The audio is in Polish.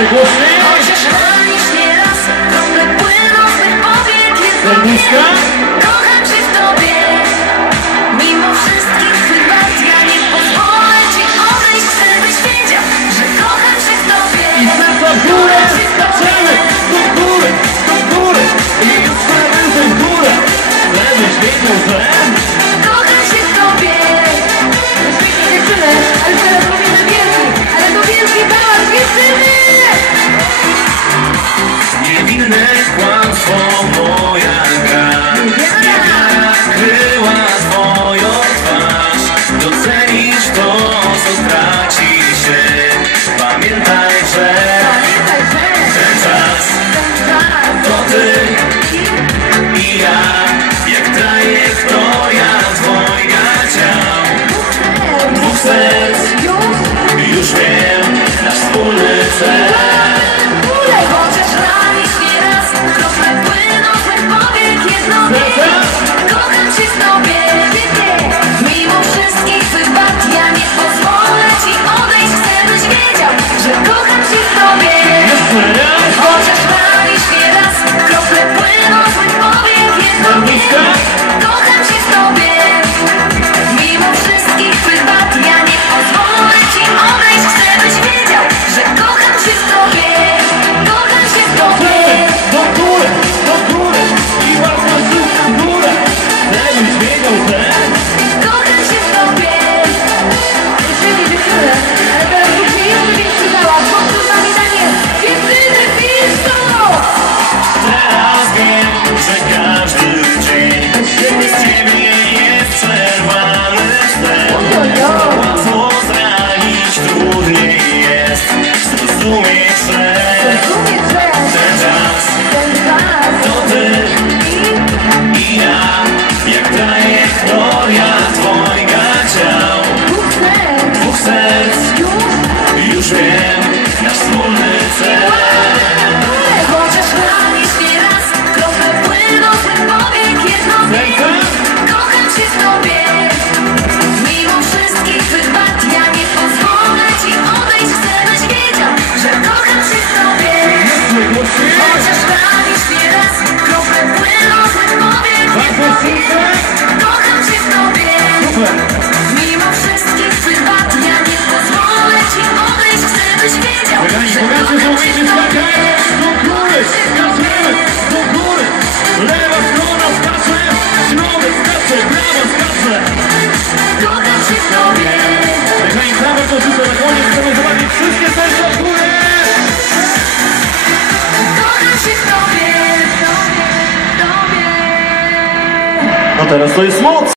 Głośniej! Chociaż ranisz nieraz, krople płyną z tych powiek Serduszka? Kocham cię w tobie. Mimo wszystkich wywad ja nie pozwolę ci odejść. Chcę byś wiedział, że kocham cię w tobie. I serca w górę! Skaczemy! Do góry! Do góry! I jeszcze wyżej w górę! Żebyś wiedział, że... Kocham się w tobie. Pięknie dziewczyny, ale teraz robimy wielki. Ale to wielki pałac, wierzymy! Niewinne kłamstwo moja gra. Niewiara kryła twoją twarz. Docenisz to, co traci się. Pamiętaj, że ten czas to ty i ja. Jak trajektoria dwojga ciał. Dwóch serc, już wiem, nasz wspólny cel. Chociaż ranisz nieraz, krople płyną z mych powiek. Jedno wiem, kocham się w tobie. Mimo wszystkich wywad ja nie pozwolę ci odejść. Chcę byś wiedział, że kocham się w tobie. Chociaż ranisz nieraz, krople płyną z mych powiek. Jedno wiem, kocham się w tobie. Mimo wszystkich wywad ja nie pozwolę ci odejść. Chcę byś wiedział, że kocham się w tobie. Kocham się w tobie. Do góry! Do góry! I łatwo wszystko w górę! Żebyś wiedział, że... Kocham się w tobie. Dziewczyny, dziewczyny, ale teraz zróbmy jeszcze większy hałas. Powtórz na witanie. Dziewczyny, piszą! Teraz wiem, że każdy dzień bez ciebie jest przerwany sen. Łatwo zranić, trudniej jest zrozumieć, że ten czas to ty i ja. Jak trajektoria dwojga ciał. Dwóch serc, już wiem, nasz wspólny cel. Chociaż ranisz nieraz, krople płyną z mych powiek. Jedno wiem, kocham się w tobie. Mimo wszystkich wywad ja nie pozwolę ci odejść. Chcę byś wiedział, że kocham się w tobie. Chociaż ranisz nieraz, krople płyną z mych powiek. Jedno wiem, kocham się w tobie. Mimo wszystkich wywad ja nie pozwolę ci odejść. Chcę byś wiedział, że kocham się w tobie. Do góry! Skaczemy! Do góry! Lewa strona skacze! Środek skacze! Prawa skacze! Kocham się w tobie. Jeżeli prawo to rzucę na koniec, chcemy zobaczyć wszystkie serca w górę! Kocham się w tobie. No teraz to jest moc!